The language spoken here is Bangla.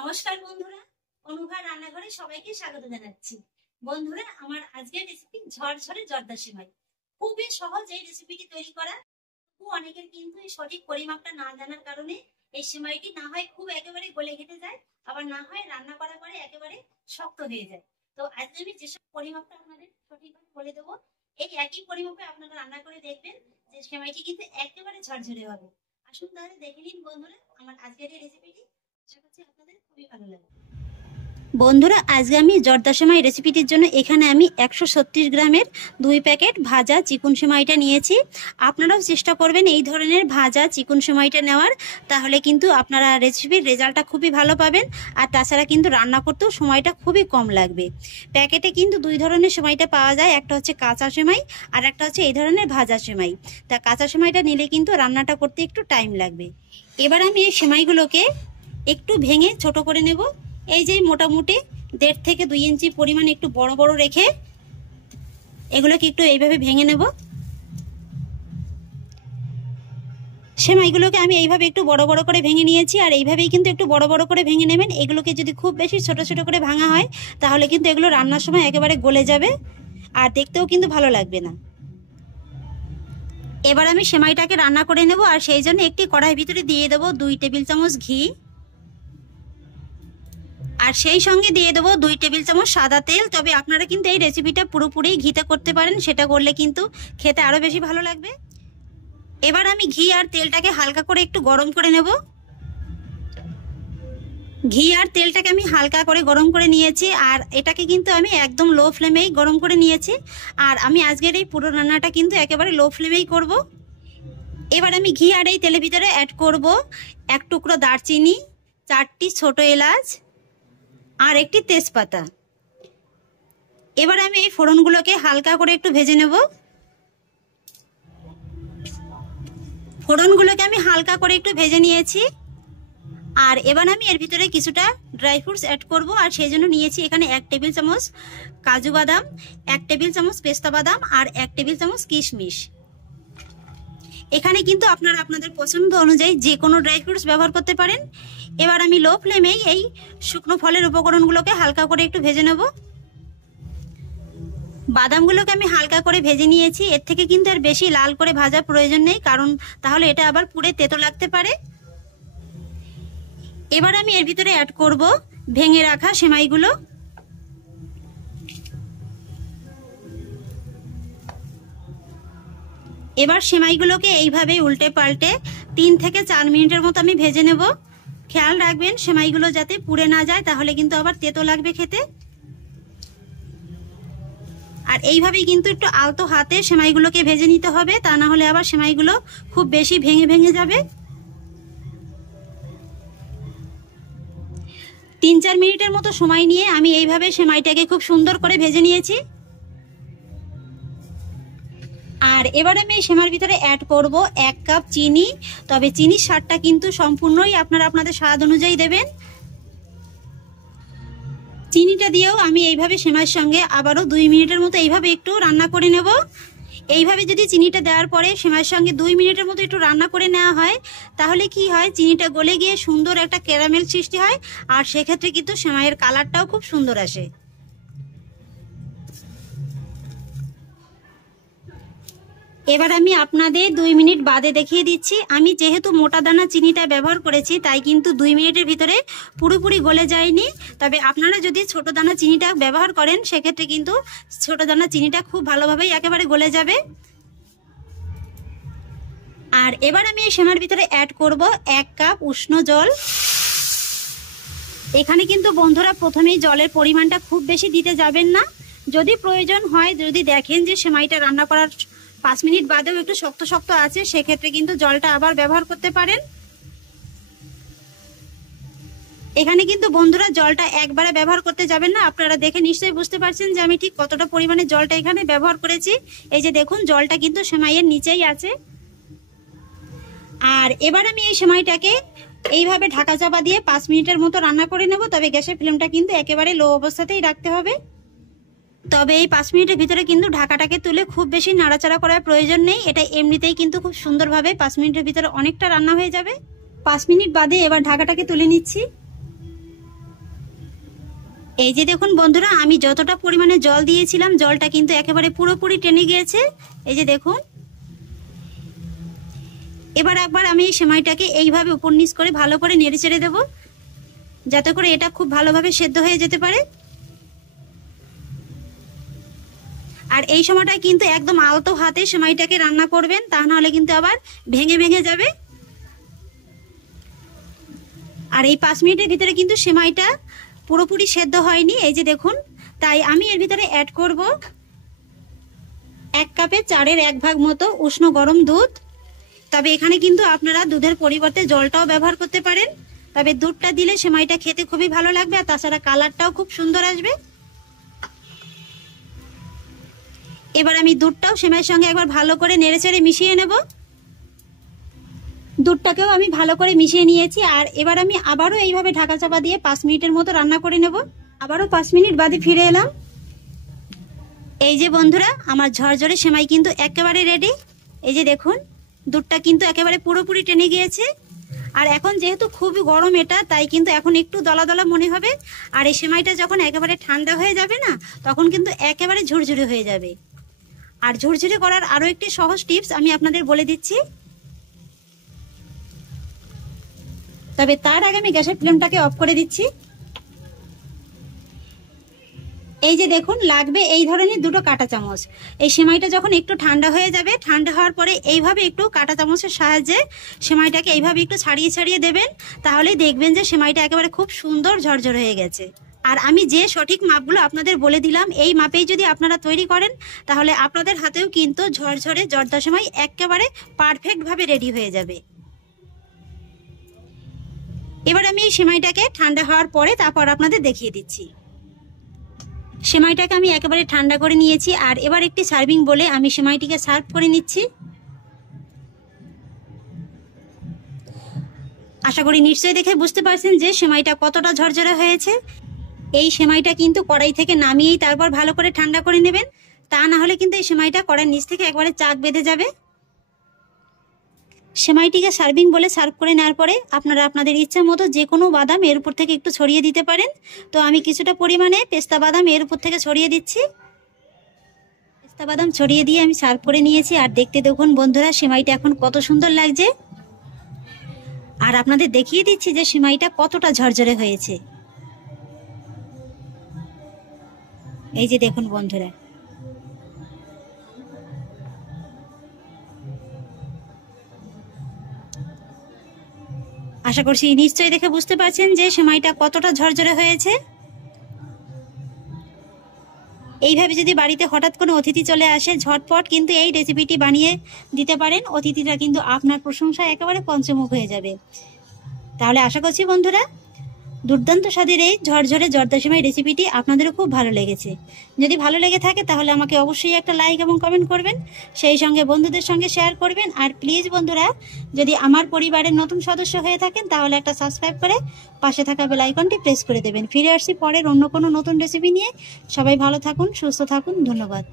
নমস্কার বন্ধুরা, অনুভার রান্নাঘরে সবাইকে স্বাগত জানাচ্ছি। বন্ধুরা, আমার আজকের রেসিপি ঝরঝরে জর্দা সেমাই। খুবই সহজ এই রেসিপিটি তৈরি করা। অনেকের কিন্তু এই সঠিক পরিমাপটা না জানার কারণে এই সেমাইটি না হয় খুব একেবারে গলে ঘেটে যায়, আবার না হয় রান্না করার পরে একেবারে শক্ত হয়ে যায়। তো আজকে আমি যেসব পরিমাপটা আপনাদের সঠিকভাবে বলে দেবো, এই একই পরিমাপে আপনারা রান্না করে দেখবেন যে সেমাইটি কিন্তু একেবারে ঝরঝরে হবে। আসুন তাহলে দেখে নিন বন্ধুরা আমার আজকের এই রেসিপিটি। আপনাদের খুবই ভালো লাগে। বন্ধুরা, আজকে আমি জর্দা সেমাই রেসিপিটির জন্য এখানে আমি 136 গ্রামের 2 প্যাকেট ভাজা চিকন সেমাইটা নিয়েছি। আপনারাও চেষ্টা করবেন এই ধরনের ভাজা চিকন সেমাইটা নেওয়ার, তাহলে কিন্তু আপনারা রেসিপির রেজাল্টটা খুবই ভালো পাবেন। আর তাছাড়া কিন্তু রান্না করতেও সময়টা খুবই কম লাগবে। প্যাকেটে কিন্তু 2 ধরনের সেমাইটা পাওয়া যায়, একটা হচ্ছে কাঁচা সেমাই আর একটা হচ্ছে এই ধরনের ভাজা সেমাই। তা কাঁচা সেমাইটা নিলে কিন্তু রান্নাটা করতে একটু টাইম লাগবে। এবার আমি এই সেমাইগুলোকে একটু ভেঙে ছোট করে নেব। এই যে মোটামুটি 1.5 থেকে 2 ইঞ্চি পরিমাণ একটু বড় বড় রেখে এগুলোকে একটু এইভাবে ভেঙে নেব। সেমাইগুলোকে আমি এইভাবে একটু বড় বড় করে ভেঙে নিয়েছি, আর এইভাবেই কিন্তু একটু বড় বড় করে ভেঙে নেবেন। এগুলোকে যদি খুব বেশি ছোট ছোট করে ভাঙা হয় তাহলে কিন্তু এগুলো রান্নার সময় একেবারে গলে যাবে আর দেখতেও কিন্তু ভালো লাগবে না। এবার আমি সেমাইটাকে রান্না করে নেব, আর সেই জন্য একটি কড়াইয়ের ভিতরে দিয়ে দেবো 2 টেবিল চামচ ঘি, আর সেই সঙ্গে দিয়ে দেবো 2 টেবিল চামচ সাদা তেল। তবে আপনারা কিন্তু এই রেসিপিটা পুরোপুরি ঘিতে করতে পারেন, সেটা করলে কিন্তু খেতে আরও বেশি ভালো লাগবে। এবার আমি ঘি আর তেলটাকে হালকা করে একটু গরম করে নেব। ঘি আর তেলটাকে আমি হালকা করে গরম করে নিয়েছি, আর এটাকে কিন্তু আমি একদম লো ফ্লেমেই গরম করে নিয়েছি। আর আমি আজকের এই পুরো রান্নাটা কিন্তু একেবারে লো ফ্লেমেই করব। এবার আমি ঘি আর এই তেলের ভিতরে অ্যাড করব 1 টুকরো দারচিনি, 4টি ছোট এলাচ আর একটি তেজপাতা। এবার আমি এই ফোড়নগুলোকে হালকা করে একটু ভেজে নেব। ফোড়নগুলোকে আমি হালকা করে একটু ভেজে নিয়েছি, আর এবার আমি এর ভিতরে কিছুটা ড্রাই ফ্রুটস অ্যাড করব। আর সেই জন্য নিয়েছি এখানে 1 টেবিল চামচ কাজু বাদাম, 1 টেবিল চামচ পেস্তা বাদাম আর 1 টেবিল চামচ কিশমিশ। এখানে কিন্তু আপনারা আপনাদের পছন্দ অনুযায়ী যে কোনো ড্রাই ফ্রুটস ব্যবহার করতে পারেন। এবার আমি লো ফ্লেমেই এই শুকনো ফলের উপকরণগুলোকে হালকা করে একটু ভেজে নেব। বাদামগুলোকে আমি হালকা করে ভেজে নিয়েছি, এর থেকে কিন্তু আর বেশি লাল করে ভাজার প্রয়োজন নেই, কারণ তাহলে এটা আবার পুড়ে তেতো লাগতে পারে। এবার আমি এর ভিতরে অ্যাড করব ভেঙে রাখা সেমাইগুলো। এবার সেমাইগুলোকে এইভাবে উল্টে পাল্টে 3 থেকে 4 মিনিটের মতো আমি ভেজে নেব। খেয়াল রাখবেন সেমাইগুলো যাতে পুড়ে না যায়, তাহলে কিন্তু আবার তেতো লাগবে খেতে। আর এইভাবেই কিন্তু একটু আলতো হাতে সেমাইগুলোকে ভেজে নিতে হবে, তা না হলে আবার সেমাইগুলো খুব বেশি ভেঙে ভেঙে যাবে। 3-4 মিনিটের মতো সময় নিয়ে আমি এইভাবে সেমাইটাকে খুব সুন্দর করে ভেজে নিয়েছি। আর এবার আমি এই সেমাইয়ের ভিতরে অ্যাড করব 1 কাপ চিনি। তবে চিনির স্বাদটা কিন্তু সম্পূর্ণই আপনারা আপনাদের স্বাদ অনুযায়ী দেবেন। চিনিটা দিয়েও আমি এইভাবে সেমাইয়ের সঙ্গে আবারও 2 মিনিটের মতো এইভাবে একটু রান্না করে নেব। এইভাবে যদি চিনিটা দেওয়ার পরে সেমাইয়ের সঙ্গে 2 মিনিটের মতো একটু রান্না করে নেওয়া হয়, তাহলে কি হয়, চিনিটা গলে গিয়ে সুন্দর একটা ক্যারামেল সৃষ্টি হয়, আর সেক্ষেত্রে কিন্তু সেমাইয়ের কালারটাও খুব সুন্দর আসে। এবার আমি আপনাদের 2 মিনিট বাদে দেখিয়ে দিচ্ছি। আমি যেহেতু মোটা দানা চিনিটা ব্যবহার করেছি, তাই কিন্তু 2 মিনিটের ভিতরে পুরোপুরি গলে যায়নি। তবে আপনারা যদি ছোট দানা চিনিটা ব্যবহার করেন, সেক্ষেত্রে কিন্তু ছোট দানা চিনিটা খুব ভালোভাবেই একেবারে গলে যাবে। আর এবার আমি এই সেমাইয়ের ভিতরে অ্যাড করব 1 কাপ উষ্ণ জল। এখানে কিন্তু বন্ধুরা প্রথমেই জলের পরিমাণটা খুব বেশি দিতে যাবেন না। যদি প্রয়োজন হয়, যদি দেখেন যে সেমাইটা রান্না করার 5 মিনিট বাদেও একটু শক্ত শক্ত আছে, সেক্ষেত্রে কিন্তু জলটা আবার ব্যবহার করতে পারেন। এখানে কিন্তু বন্ধুরা জলটা একবারে ব্যবহার করতে যাবেন না। আপনারা দেখে নিশ্চয়ই বুঝতে পারছেন যে আমি ঠিক কতটা পরিমাণে জলটা এখানে ব্যবহার করেছি। এই যে দেখুন, জলটা কিন্তু সেমাইয়ের নিচেই আছে। আর এবার আমি এই সেমাইটাকে এইভাবে ঢাকা চাপা দিয়ে 5 মিনিটের মতো রান্না করে নেব। তবে গ্যাসের ফ্লেমটা কিন্তু একেবারে লো অবস্থাতেই রাখতে হবে। তবে এই 5 মিনিটের ভিতরে কিন্তু ঢাকাটাকে তুলে খুব বেশি নাড়াচাড়া করার প্রয়োজন নেই। এটা এমনিতেই কিন্তু খুব সুন্দরভাবে 5 মিনিটের ভিতরে অনেকটা রান্না হয়ে যাবে। 5 মিনিট বাদে এবার ঢাকাটাকে তুলে নিচ্ছি। এই যে দেখুন বন্ধুরা, আমি যতটা পরিমাণে জল দিয়েছিলাম জলটা কিন্তু একেবারে পুরোপুরি টেনে গিয়েছে। এই যে দেখুন, এবার একবার আমি এই সেমাইটাকে এইভাবে উপর নিচ করে ভালো করে নেড়ে চেড়ে দেবো, যাতে করে এটা খুব ভালোভাবে সেদ্ধ হয়ে যেতে পারে। আর এই সময়টায় কিন্তু একদম আলতো হাতে সেমাইটাকে রান্না করবেন, তা নাহলে কিন্তু আবার ভেঙে ভেঙে যাবে। আর এই 5 মিনিটের ভিতরে কিন্তু সেমাইটা পুরোপুরি সেদ্ধ হয়নি, এই যে দেখুন। তাই আমি এর ভিতরে অ্যাড করব 1 কাপে 4-এর 1 ভাগ মতো উষ্ণ গরম দুধ। তবে এখানে কিন্তু আপনারা দুধের পরিবর্তে জলটাও ব্যবহার করতে পারেন, তবে দুধটা দিলে সেমাইটা খেতে খুবই ভালো লাগবে, আর তাছাড়া কালারটাও খুব সুন্দর আসবে। এবার আমি দুধটাও সেমাইয়ের সঙ্গে একবার ভালো করে নেড়েচেড়ে মিশিয়ে নেব। দুধটাকেও আমি ভালো করে মিশিয়ে নিয়েছি, আর এবার আমি আবারও এইভাবে ঢাকা চাপা দিয়ে 5 মিনিটের মতো রান্না করে নেব। আবারও 5 মিনিট বাদে ফিরে এলাম। এই যে বন্ধুরা, আমার ঝরঝরে সেমাই কিন্তু একেবারে রেডি। এই যে দেখুন, দুধটা কিন্তু একেবারে পুরোপুরি টেনে গিয়েছে। আর এখন যেহেতু খুবই গরম এটা, তাই কিন্তু এখন একটু দলা দলা মনে হবে। আর এই সেমাইটা যখন একেবারে ঠান্ডা হয়ে যাবে না, তখন কিন্তু একেবারে ঝুরঝুরে হয়ে যাবে। আর ঝুরঝুরে করার আরও একটি সহজ টিপস আমি আপনাদের বলে দিচ্ছি। তবে তার আগে আমি গ্যাসের ফ্লেমটাকে অফ করে দিচ্ছি। এই যে দেখুন, লাগবে এই ধরনের 2টো কাঁটা চামচ। এই সেমাইটা যখন একটু ঠান্ডা হয়ে যাবে, ঠান্ডা হওয়ার পরে এইভাবে একটু কাঁটা চামচের সাহায্যে সেমাইটাকে এইভাবে একটু ছাড়িয়ে ছাড়িয়ে দেবেন, তাহলেই দেখবেন যে সেমাইটা একেবারে খুব সুন্দর ঝরঝর হয়ে গেছে। আর আমি যে সঠিক মাপগুলো আপনাদের বলে দিলাম, এই মাপেই যদি আপনারা তৈরি করেন, তাহলে আপনাদের হাতেও কিন্তু ঝরঝরে জর্দা সেমাই একেবারে পারফেক্টভাবে রেডি হয়ে যাবে। এবার আমি এই সেমাইটাকে ঠান্ডা হওয়ার পরে তারপর আপনাদের দেখিয়ে দিচ্ছি। সেমাইটাকে আমি একেবারে ঠান্ডা করে নিয়েছি, আর এবার একটি সার্ভিং বলে আমি সেমাইটিকে সার্ভ করে নিচ্ছি। আশা করি নিশ্চয়ই দেখে বুঝতে পারছেন যে সেমাইটা কতটা ঝরঝরে হয়েছে। এই সেমাইটা কিন্তু কড়াই থেকে নামিয়েই তারপর ভালো করে ঠান্ডা করে নেবেন, তা না হলে কিন্তু এই সেমাইটা কড়াইয়ের নিচ থেকে একবারে চাক বেঁধে যাবে। সেমাইটিকে সার্ভিং বলে সার্ভ করে নেওয়ার পরে আপনারা আপনাদের ইচ্ছা মতো যে কোনো বাদাম এর উপর থেকে একটু ছড়িয়ে দিতে পারেন। তো আমি কিছুটা পরিমাণে পেস্তা বাদাম এর উপর থেকে ছড়িয়ে দিচ্ছি। পেস্তা বাদাম ছড়িয়ে দিয়ে আমি সার্ভ করে নিয়েছি। আর দেখতে দেখুন বন্ধুরা, সেমাইটা এখন কত সুন্দর লাগছে। আর আপনাদের দেখিয়ে দিচ্ছি যে সেমাইটা কতটা ঝরঝরে হয়েছে। এই যে দেখুন বন্ধুরা, আশা করছি নিশ্চয়ই দেখে বুঝতে পারছেন যে সেমাইটা কতটা ঝরঝরে হয়েছে। এইভাবে যদি বাড়িতে হঠাৎ কোনো অতিথি চলে আসে, ঝটপট কিন্তু এই রেসিপিটি বানিয়ে দিতে পারেন, অতিথিরা কিন্তু আপনার প্রশংসায় একেবারে পঞ্চমুখ হয়ে যাবে। তাহলে আশা করছি বন্ধুরা, দুর্দান্ত স্বাদের এই ঝরঝরে জর্দা সেমাই রেসিপিটি আপনাদেরও খুব ভালো লেগেছে। যদি ভালো লেগে থাকে তাহলে আমাকে অবশ্যই একটা লাইক এবং কমেন্ট করবেন, সেই সঙ্গে বন্ধুদের সঙ্গে শেয়ার করবেন। আর প্লিজ বন্ধুরা, যদি আমার পরিবারের নতুন সদস্য হয়ে থাকেন তাহলে একটা সাবস্ক্রাইব করে পাশে থাকা বেল আইকনটি প্রেস করে দেবেন। ফিরে আসছি পরের অন্য কোনো নতুন রেসিপি নিয়ে। সবাই ভালো থাকুন, সুস্থ থাকুন, ধন্যবাদ।